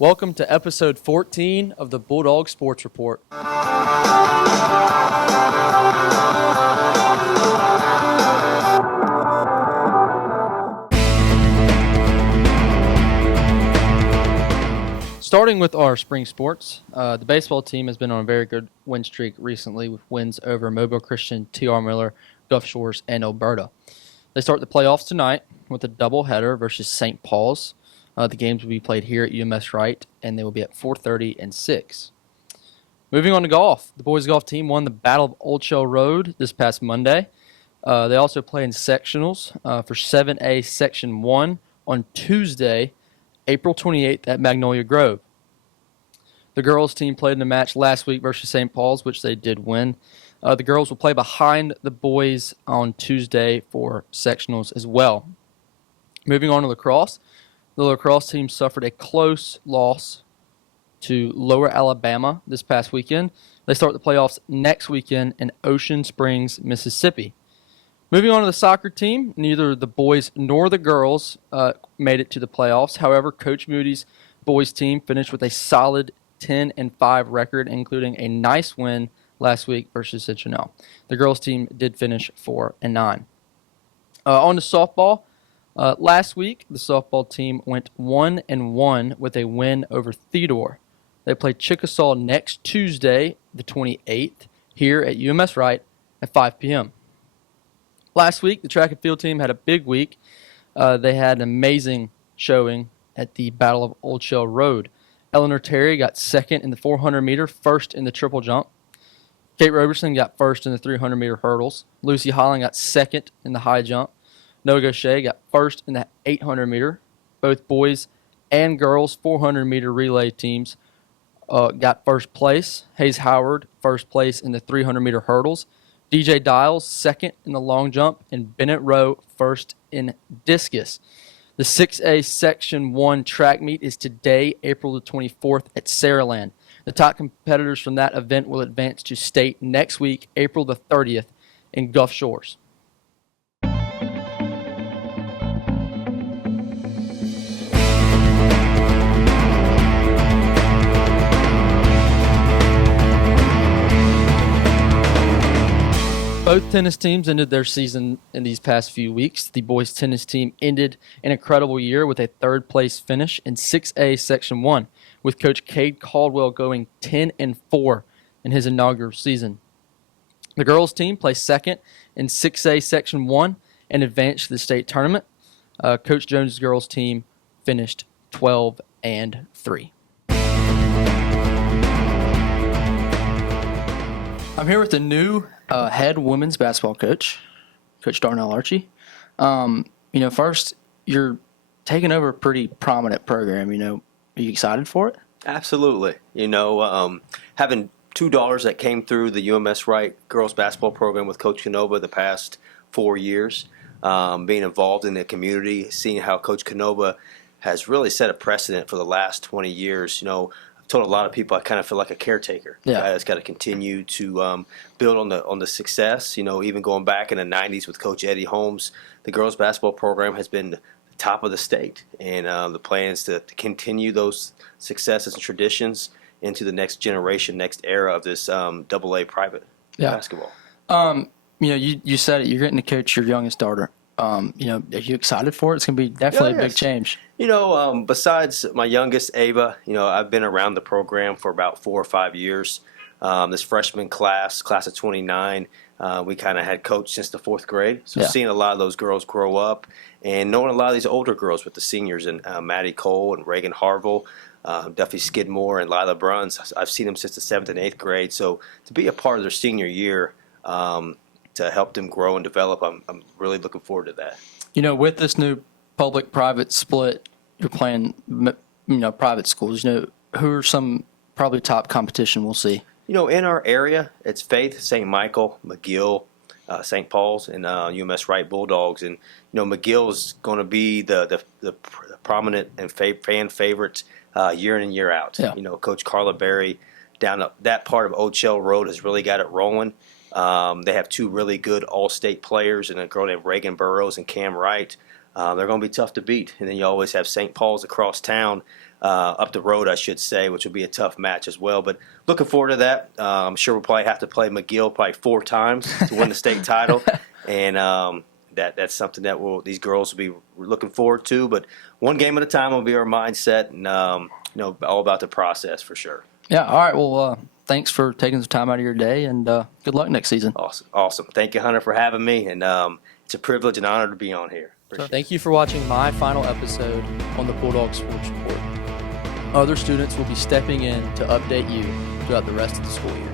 Welcome to episode 14 of the Bulldog Sports Report. Starting with our spring sports, the baseball team has been on a very good win streak recently with wins over Mobile Christian, T.R. Miller, Gulf Shores, and Alberta. They start the playoffs tonight with a doubleheader versus St. Paul's. The games will be played here at UMS-Wright, and they will be at 4:30 and 6. Moving on to golf, the boys golf team won the Battle of Old Shell Road this past Monday. They also play in sectionals for 7A Section 1 on Tuesday, April 28th at Magnolia Grove. The girls team played in a match last week versus St. Paul's, which they did win. The girls will play behind the boys on Tuesday for sectionals as well. Moving on to lacrosse, the lacrosse team suffered a close loss to Lower Alabama this past weekend. They start the playoffs next weekend in Ocean Springs, Mississippi. Moving on to the soccer team, neither the boys nor the girls made it to the playoffs. However, Coach Moody's boys team finished with a solid 10-5 record, including a nice win last week versus Citronelle. The girls team did finish 4-9. On to softball. Last week, the softball team went 1-1 with a win over Theodore. They play Chickasaw next Tuesday, the 28th, here at UMS-Wright at 5 p.m. Last week, the track and field team had a big week. They had an amazing showing at the Battle of Old Shell Road. Eleanor Terry got second in the 400-meter, first in the triple jump. Kate Roberson got first in the 300-meter hurdles. Lucy Holland got second in the high jump. Noah Gaucher got first in the 800-meter. Both boys and girls 400-meter relay teams got first place. Hayes Howard, first place in the 300-meter hurdles. DJ Dials, second in the long jump. And Bennett Rowe, first in discus. The 6A Section 1 track meet is today, April the 24th at Saraland. The top competitors from that event will advance to state next week, April the 30th in Gulf Shores. Both tennis teams ended their season in these past few weeks. The boys tennis team ended an incredible year with a third-place finish in 6A Section 1, with Coach Cade Caldwell going 10-4 in his inaugural season. The girls team placed second in 6A Section 1 and advanced to the state tournament. Coach Jones' girls team finished 12-3. I'm here with the new head women's basketball coach, Coach Darnell Archey. First, you're taking over a pretty prominent program. Are you excited for it? Absolutely. Having two daughters that came through the UMS-Wright girls basketball program with Coach Canova the past 4 years, being involved in the community, seeing how Coach Canova has really set a precedent for the last 20 years. I've told a lot of people I kind of feel like a caretaker. Yeah. A guy that's got to continue to build on the success. Even going back in the 90s with Coach Eddie Holmes, the girls basketball program has been the top of the state. And the plan is to continue those successes and traditions into the next generation, next era of this AA private basketball. You said it. You're getting to coach your youngest daughter. Are you excited for it? It's going to be definitely a big change. Besides my youngest, Ava, I've been around the program for about 4 or 5 years. This freshman class of 29, we kind of had coached since the 4th grade. So seeing a lot of those girls grow up and knowing a lot of these older girls with the seniors and Maddie Cole and Reagan Harville, Duffy Skidmore and Lila Bruns. I've seen them since the 7th and 8th grade. So to be a part of their senior year, to help them grow and develop, I'm really looking forward to that. With this new public-private split, you're playing, private schools. Who are some probably top competition we'll see? In our area, it's Faith, St. Michael, McGill, St. Paul's, and UMS-Wright Bulldogs. And, McGill's going to be the prominent and fan favorite year in and year out. Yeah. Coach Carla Berry down that part of Old Shell Road has really got it rolling. They have two really good all-state players and a girl named Reagan Burrows and Cam Wright. They're going to be tough to beat. And then you always have St. Paul's across town up the road, I should say, which will be a tough match as well. But looking forward to that. I'm sure we'll probably have to play McGill probably 4 times to win the state title, and that's something that these girls will be looking forward to. But one game at a time will be our mindset, and all about the process for sure. Yeah. All right. Well, thanks for taking some time out of your day, and good luck next season. Awesome. Thank you, Hunter, for having me, and it's a privilege and honor to be on here. Thank you for watching my final episode on the Bulldog Sports Report. Other students will be stepping in to update you throughout the rest of the school year.